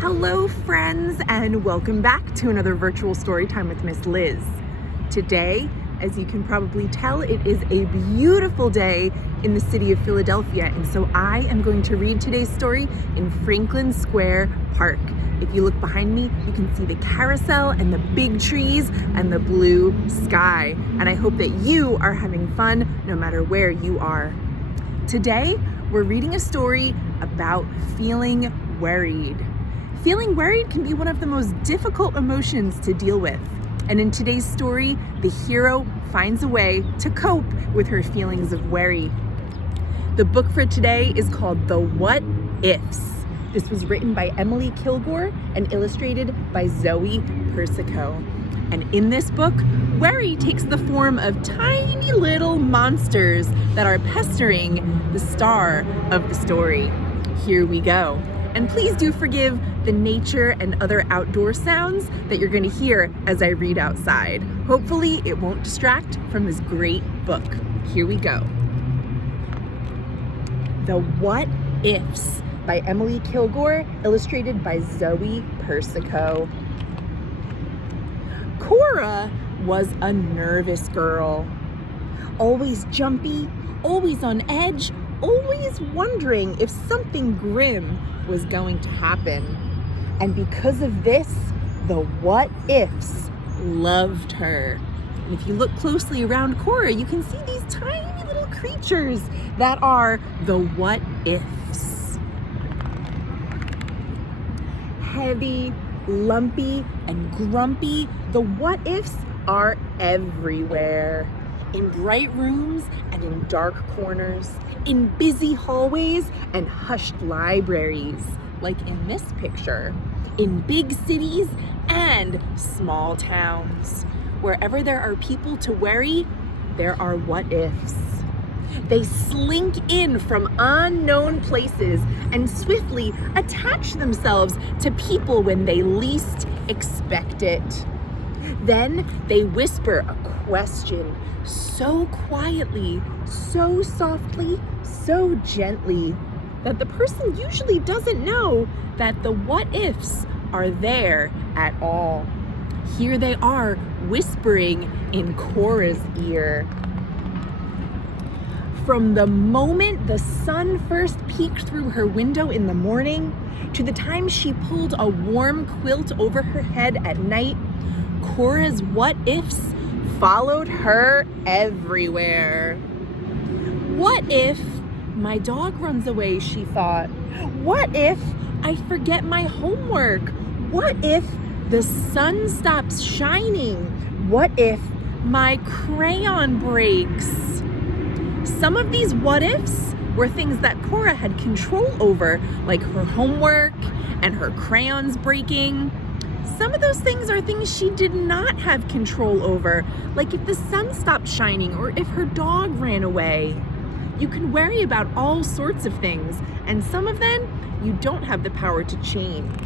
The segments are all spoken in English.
Hello friends, and welcome back to another virtual story time with Miss Liz. Today, as you can probably tell, it is a beautiful day in the city of Philadelphia, and so I am going to read today's story in Franklin Square Park. If you look behind me, you can see the carousel and the big trees and the blue sky, and I hope that you are having fun no matter where you are. Today, we're reading a story about feeling worried. Feeling worried can be one of the most difficult emotions to deal with. And in today's story, the hero finds a way to cope with her feelings of worry. The book for today is called The What-Ifs. This was written by Emily Kilgore and illustrated by Zoe Persico. And in this book, worry takes the form of tiny little monsters that are pestering the star of the story. Here we go. And please do forgive the nature and other outdoor sounds that you're going to hear as I read outside. Hopefully it won't distract from this great book. Here we go. The What-Ifs by Emily Kilgore, illustrated by Zoe Persico. Cora was a nervous girl. Always jumpy, always on edge, always wondering if something grim was going to happen. And because of this, the What-Ifs loved her. And if you look closely around Cora, you can see these tiny little creatures that are the What-Ifs. Heavy, lumpy, and grumpy, the What-Ifs are everywhere. In bright rooms and in dark corners, in busy hallways and hushed libraries, like in this picture, in big cities and small towns. Wherever there are people to worry, there are What-Ifs. They slink in from unknown places and swiftly attach themselves to people when they least expect it. Then they whisper a question so quietly, so softly, so gently that the person usually doesn't know that the What-Ifs are there at all. Here they are whispering in Cora's ear. From the moment the sun first peeked through her window in the morning to the time she pulled a warm quilt over her head at night, Cora's What-Ifs followed her everywhere. What if my dog runs away, she thought. What if I forget my homework? What if the sun stops shining? What if my crayon breaks? Some of these what-ifs were things that Cora had control over, like her homework and her crayons breaking. Some of those things are things she did not have control over, like if the sun stopped shining or if her dog ran away. You can worry about all sorts of things, and some of them you don't have the power to change.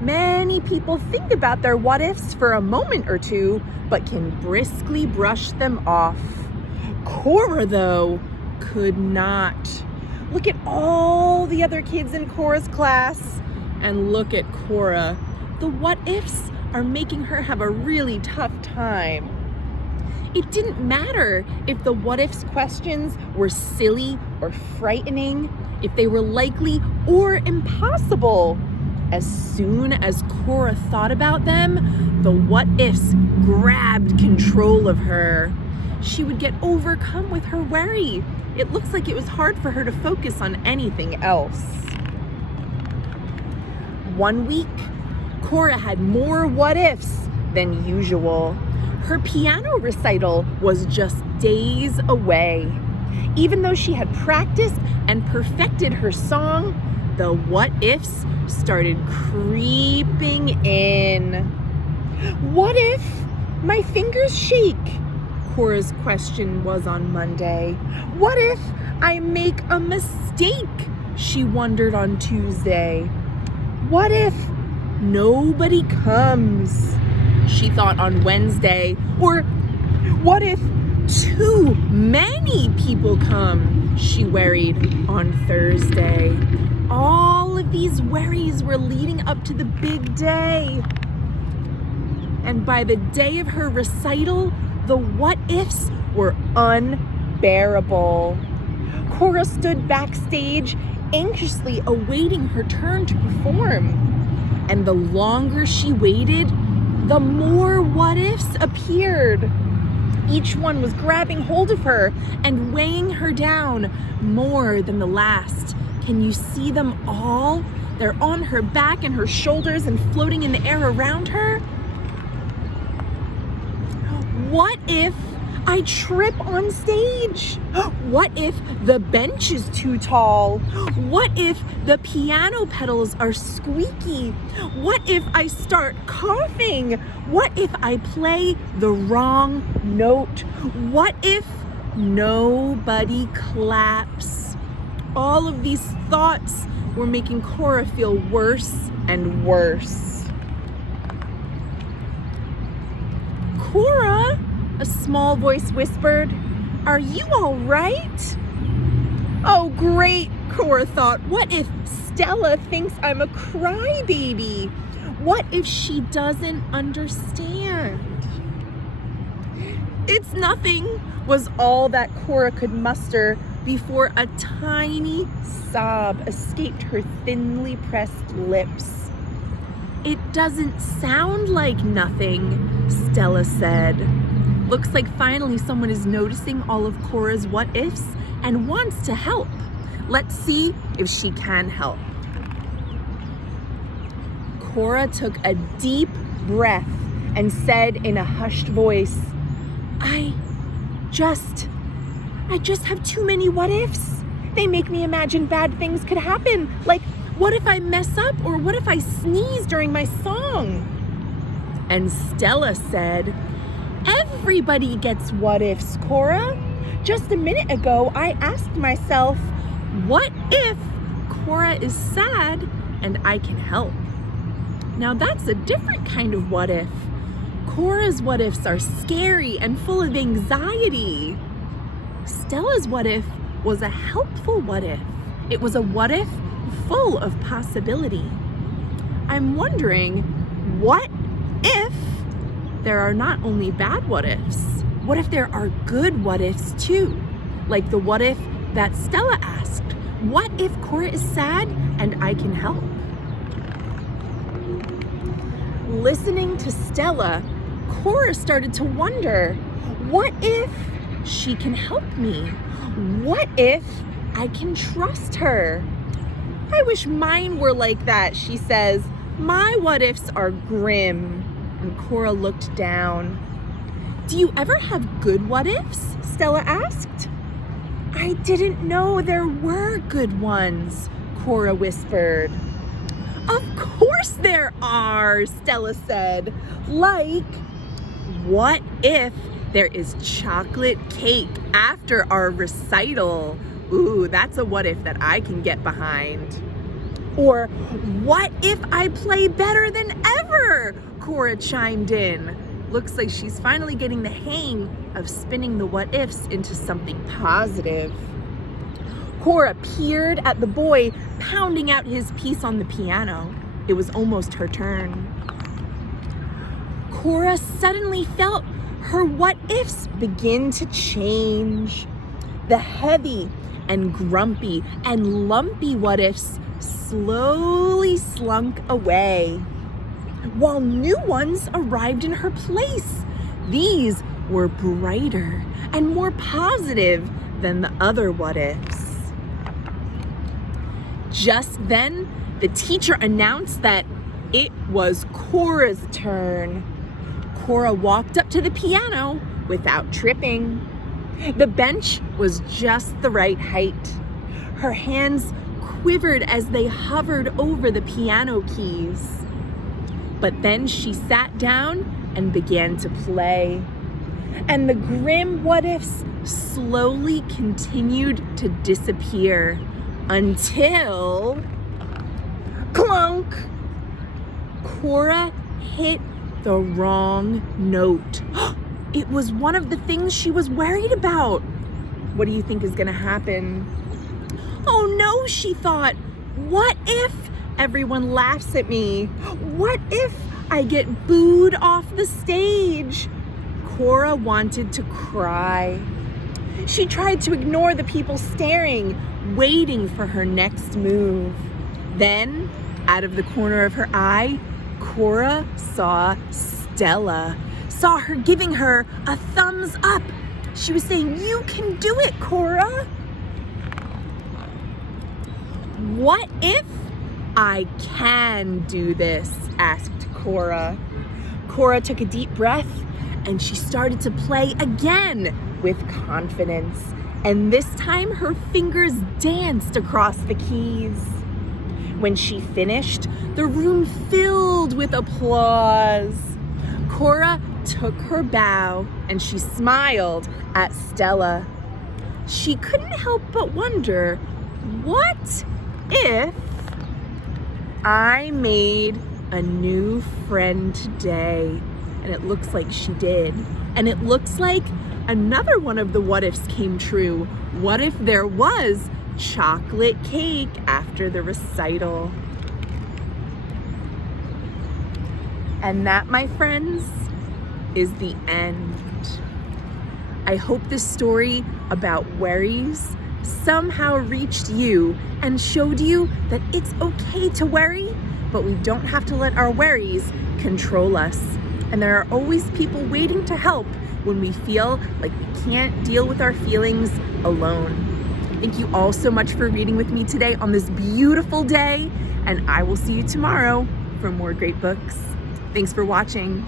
Many people think about their what-ifs for a moment or two, but can briskly brush them off. Cora, though, could not. Look at all the other kids in Cora's class. And look at Cora. The What-Ifs are making her have a really tough time. It didn't matter if the What-Ifs questions were silly or frightening, if they were likely or impossible. As soon as Cora thought about them, the What-Ifs grabbed control of her. She would get overcome with her worry. It looks like it was hard for her to focus on anything else. One week, Cora had more what-ifs than usual. Her piano recital was just days away. Even though she had practiced and perfected her song, the what-ifs started creeping in. What if my fingers shake? Cora's question was on Monday. What if I make a mistake? She wondered on Tuesday. What if nobody comes? She thought on Wednesday. Or what if too many people come? She worried on Thursday. All of these were leading up to the big day. And by the day of her recital, the what-ifs were unbearable. Cora stood backstage, anxiously awaiting her turn to perform. And the longer she waited, the more what-ifs appeared. Each one was grabbing hold of her and weighing her down more than the last. Can you see them all? They're on her back and her shoulders and floating in the air around her. What if I trip on stage? What if the bench is too tall? What if the piano pedals are squeaky? What if I start coughing? What if I play the wrong note? What if nobody claps? All of these thoughts were making Cora feel worse and worse. Cora, a small voice whispered, "Are you all right?" Oh, great, Cora thought. What if Stella thinks I'm a crybaby? What if she doesn't understand? "It's nothing," was all that Cora could muster before a tiny sob escaped her thinly pressed lips. "It doesn't sound like nothing," Stella said. Looks like finally someone is noticing all of Cora's what-ifs and wants to help. Let's see if she can help. Cora took a deep breath and said in a hushed voice, I just have too many what-ifs. They make me imagine bad things could happen. Like, what if I mess up, or what if I sneeze during my song?" And Stella said, "Everybody gets what-ifs, Cora. Just a minute ago, I asked myself, what if Cora is sad and I can help? Now that's a different kind of what-if. Cora's what-ifs are scary and full of anxiety. Stella's what-if was a helpful what-if. It was a what-if full of possibility. I'm wondering, what if there are not only bad what-ifs? What if there are good what-ifs too? Like the what-if that Stella asked. What if Cora is sad and I can help?" Listening to Stella, Cora started to wonder, what if she can help me? What if I can trust her? "I wish mine were like that," she says. "My what-ifs are grim." And Cora looked down. "Do you ever have good what-ifs?" Stella asked. "I didn't know there were good ones," Cora whispered. "Of course there are," Stella said. "Like, what if there is chocolate cake after our recital? Ooh, that's a what if that I can get behind." Or, "What if I play better than ever?" Cora chimed in. Looks like she's finally getting the hang of spinning the what-ifs into something positive. Cora peered at the boy pounding out his piece on the piano. It was almost her turn. Cora suddenly felt her what-ifs begin to change. The heavy and grumpy and lumpy what-ifs slowly slunk away, while new ones arrived in her place. These were brighter and more positive than the other what-ifs. Just then, the teacher announced that it was Cora's turn. Cora walked up to the piano without tripping. The bench was just the right height. Her hands quivered as they hovered over the piano keys. But then she sat down and began to play. And the grim what-ifs slowly continued to disappear until... clunk! Cora hit the wrong note. It was one of the things she was worried about. What do you think is gonna happen? Oh no, she thought. What if everyone laughs at me? What if I get booed off the stage? Cora wanted to cry. She tried to ignore the people staring, waiting for her next move. Then, out of the corner of her eye, Cora saw Stella, saw her giving her a thumbs up. She was saying, "You can do it, Cora." "What if I can do this?" asked Cora. Cora took a deep breath and she started to play again with confidence. And this time her fingers danced across the keys. When she finished, the room filled with applause. Cora took her bow and she smiled at Stella. She couldn't help but wonder, what if I made a new friend today? And it looks like she did. And it looks like another one of the what ifs came true. What if there was chocolate cake after the recital? And that, my friends, is the end. I hope this story about worries somehow reached you and showed you that it's okay to worry, but we don't have to let our worries control us. And there are always people waiting to help when we feel like we can't deal with our feelings alone. Thank you all so much for reading with me today on this beautiful day, and I will see you tomorrow for more great books. Thanks for watching.